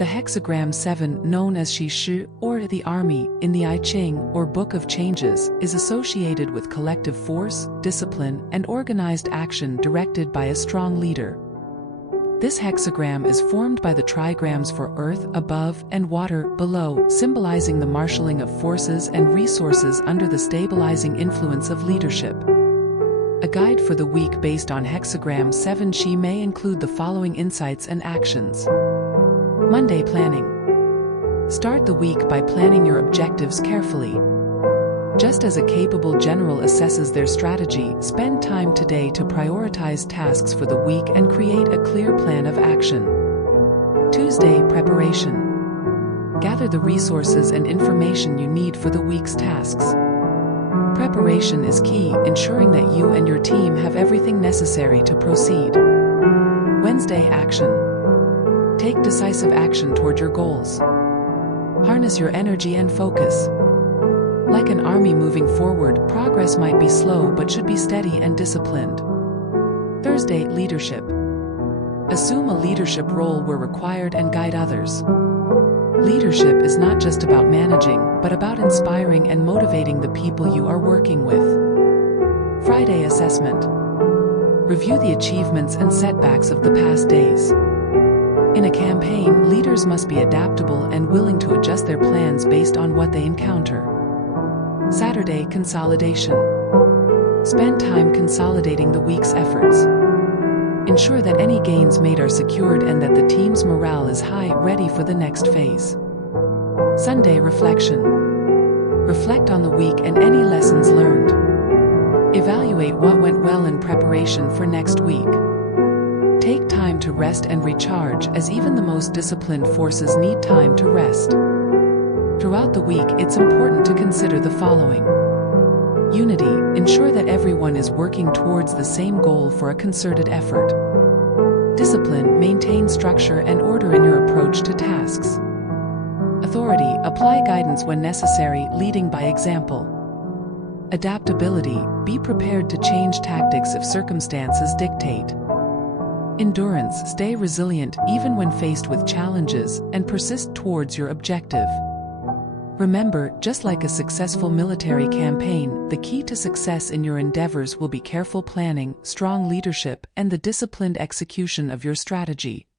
The hexagram 7, known as Shih or the army in the I Ching or Book of Changes, is associated with collective force, discipline, and organized action directed by a strong leader. This hexagram is formed by the trigrams for earth above and water below, symbolizing the marshalling of forces and resources under the stabilizing influence of leadership. A guide for the week based on hexagram 7 Shih may include the following insights and actions. Monday planning. Start the week by planning your objectives carefully. Just as a capable general assesses their strategy, spend time today to prioritize tasks for the week and create a clear plan of action. Tuesday preparation. Gather the resources and information you need for the week's tasks. Preparation is key, ensuring that you and your team have everything necessary to proceed. Wednesday action. Take decisive action toward your goals. Harness your energy and focus. Like an army moving forward, progress might be slow but should be steady and disciplined. Thursday leadership. Assume a leadership role where required and guide others. Leadership is not just about managing, but about inspiring and motivating the people you are working with. Friday assessment. Review the achievements and setbacks of the past days. In a campaign, leaders must be adaptable and willing to adjust their plans based on what they encounter. Saturday consolidation. Spend time consolidating the week's efforts. Ensure that any gains made are secured and that the team's morale is high, ready for the next phase. Sunday reflection. Reflect on the week and any lessons learned. Evaluate what went well in preparation for next week. Take time to rest and recharge, as even the most disciplined forces need time to rest. Throughout the week, it's important to consider the following. Unity. Ensure that everyone is working towards the same goal for a concerted effort. Discipline. Maintain structure and order in your approach to tasks. Authority. Apply guidance when necessary, leading by example. Adaptability. Be prepared to change tactics if circumstances dictate. Endurance. Stay resilient even when faced with challenges, and persist towards your objective. Remember, just like a successful military campaign, the key to success in your endeavors will be careful planning, strong leadership, and the disciplined execution of your strategy.